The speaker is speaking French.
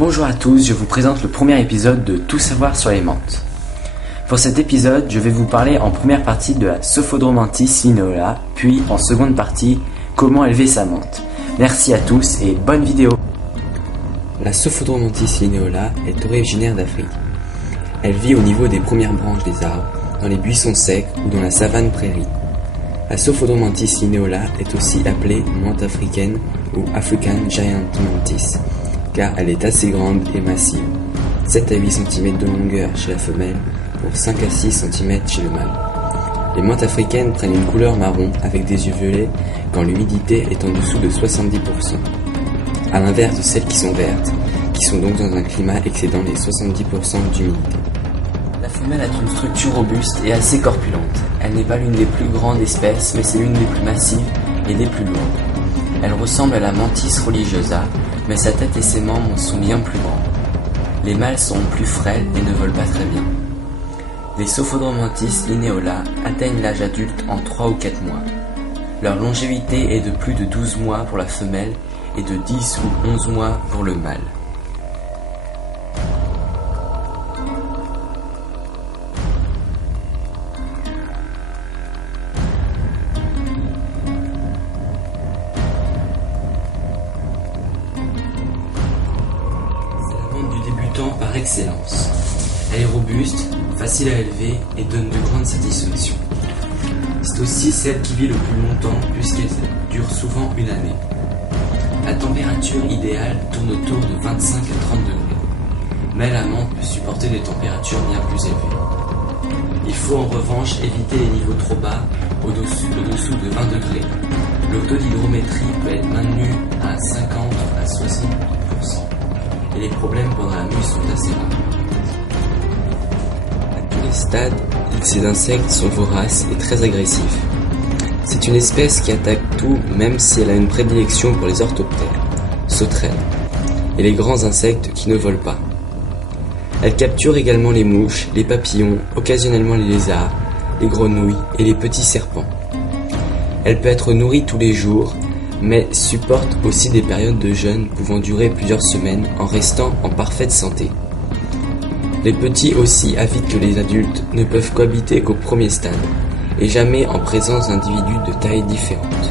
Bonjour à tous, je vous présente le premier épisode de Tout savoir sur les menthes. Pour cet épisode, je vais vous parler en première partie de la Sophodromantis lineola, puis en seconde partie, comment élever sa menthe. Merci à tous et bonne vidéo. La Sophodromantis lineola est originaire d'Afrique. Elle vit au niveau des premières branches des arbres, dans les buissons secs ou dans la savane prairie. La Sophodromantis lineola est aussi appelée menthe africaine ou African Giant Mantis, car elle est assez grande et massive, 7 à 8 cm de longueur chez la femelle pour 5 à 6 cm chez le mâle. Les menthes africaines prennent une couleur marron avec des yeux violets quand l'humidité est en dessous de 70%, à l'inverse de celles qui sont vertes, qui sont donc dans un climat excédant les 70% d'humidité. La femelle a une structure robuste et assez corpulente. Elle n'est pas l'une des plus grandes espèces, mais c'est l'une des plus massives et des plus lourdes. Elle ressemble à la Mantis religiosa, mais sa tête et ses membres sont bien plus grands. Les mâles sont plus frêles et ne volent pas très bien. Les Sophodromantis lineola atteignent l'âge adulte en 3 ou 4 mois. Leur longévité est de plus de 12 mois pour la femelle et de 10 ou 11 mois pour le mâle. Par excellence. Elle est robuste, facile à élever et donne de grandes satisfactions. C'est aussi celle qui vit le plus longtemps puisqu'elle dure souvent une année. La température idéale tourne autour de 25 à 30 degrés, mais la menthe peut supporter des températures bien plus élevées. Il faut en revanche éviter les niveaux trop bas au-dessous de 20 degrés. Le taux d'hydrométrie peut être maintenu à 50 à 60%. Et les problèmes pendant la mue sont assez rares. À tous les stades, ces insectes sont voraces et très agressifs. C'est une espèce qui attaque tout, même si elle a une prédilection pour les orthoptères, sauterelles, et les grands insectes qui ne volent pas. Elle capture également les mouches, les papillons, occasionnellement les lézards, les grenouilles et les petits serpents. Elle peut être nourrie tous les jours, mais supporte aussi des périodes de jeûne pouvant durer plusieurs semaines en restant en parfaite santé. Les petits, aussi avides que les adultes, ne peuvent cohabiter qu'au premier stade, et jamais en présence d'individus de tailles différentes.